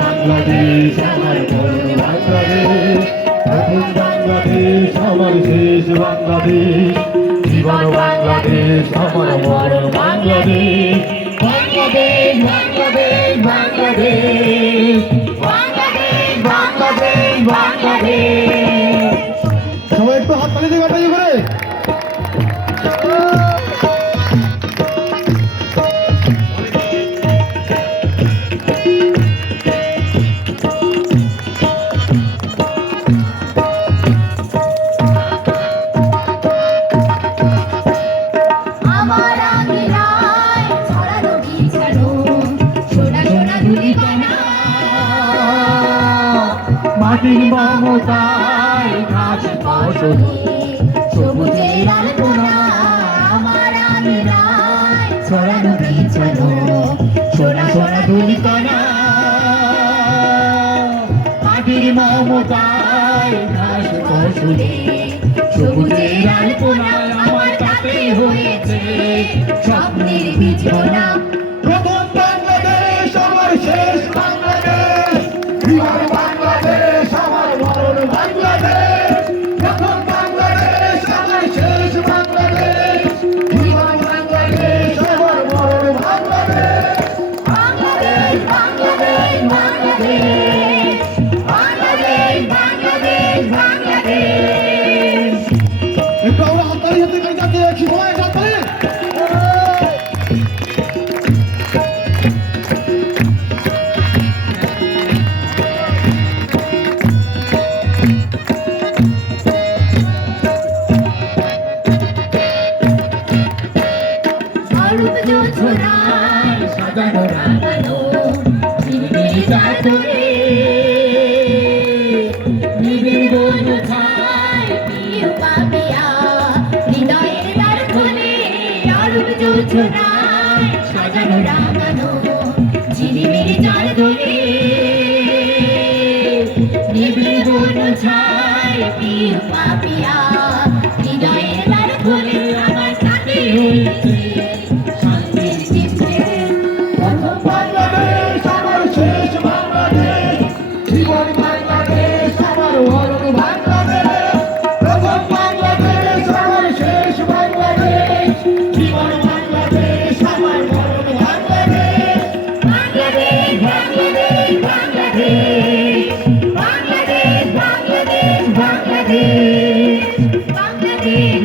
বাংলাদেশ আমার বাংলাদেশ, প্রথম বাংলাদেশ আমার শেষ বাংলাদেশ, জীবন বাংলাদেশ আমার মরণ বাংলাদেশ। বাংলাদেশ বাংলাদেশ বাংলাদেশ বাংলাদেশ বাংলাদেশ বাংলাদেশ। সবাই একটু হাত তালি দিয়ে বাটাই করে মাটির মমতায় ঘাস ফসলে সবুজের আলপনা, আমার আমিরায় ছড়ানো বিছানো সোনা সোনা ধুলিকণা। মাটির মমতায় ঘাস ফসলে সবুজের আলপনা, আমার তাতে হয়েছে স্বপ্নের বিছানা। প্রথম বাংলাদেশ আমার শেষ বাংলাদেশ, জীবন বাংলাদেশ আমার মরণ বাংলাদেশ। প্রথম বাংলাদেশ আমার শেষ বাংলাদেশ, জীবন বাংলাদেশ আমার মরণ বাংলাদেশ। বাংলাদেশ বাংলাদেশ বাংলাদেশ বাংলাদেশ বাংলাদেশ বাংলাদেশ। একটু আমরা হাততালি হাতে গান গাইতে যাচ্ছি, সবাই হাততালি। সাজানো রাগানো ঝিলমিল চাঁদরে, নিবিড় বন ছায় প্রিয় পাপিয়া হৃদয়ের দ্বার খোলে। অরূপ জোছনায় সাজানো রাগানো ঝিলমিল চাঁদরে, নিবিড় বন ছায় প্রিয় পাপিয়া হৃদয়ের দ্বার খোলে, আমার তাতে হয়েছে জীবন বাংলাদেশ আমার মরণ বাংলাদেশ। প্রথম বাংলাদেশ আমার শেষ বাংলাদেশ, জীবন বাংলাদেশ আমার মরণ বাংলাদেশ। বাংলাদেশ বাংলাদেশ বাংলাদেশ বাংলাদেশ বাংলাদেশ বাংলাদেশ বাংলাদেশ।